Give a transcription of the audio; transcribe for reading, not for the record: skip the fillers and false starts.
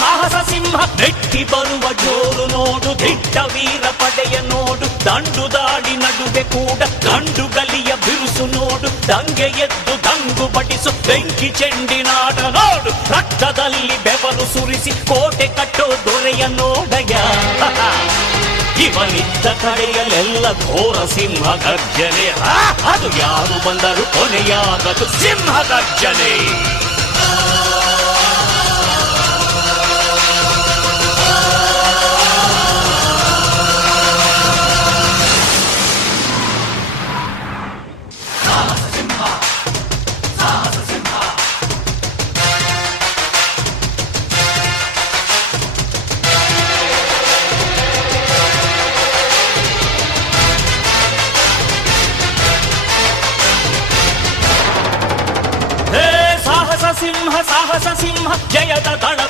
ಸಾಹಸ ಸಿಂಹ ನೆಟ್ಟಿ ಬರುವ ಜೋರು ನೋಡು, ದಿಟ್ಟ ವೀರ ಪಡೆಯ ನೋಡು, ದಂಡು ದಾಡಿ ನಡುವೆ ಕೂಡ ಗಂಡು ಗಲಿಯ ಬಿರುಸು ನೋಡು, ದಂಗೆ ಎದ್ದು ದಂಗು ಬಡಿಸು ಬೆಂಕಿ ಚೆಂಡಿನಾಟ ನೋಡು, ರಕ್ತದಲ್ಲಿ ಬೆವರು ಸುರಿಸಿ ಕೋಟೆ ಕಟ್ಟೋ ದೊರೆಯ ನೋಡಯ. ಇವನಿದ್ದ ಕಡೆಯಲ್ಲೆಲ್ಲ ಘೋರ ಸಿಂಹ ಗರ್ಜನೆ, ಅದು ಯಾರು ಬಂದರು ಕೊನೆಯಾಗದು ಸಿಂಹ ಗರ್ಜನೆ. ಸಾಹಸ ಸಿಂಹ ಜಯದ ದಳ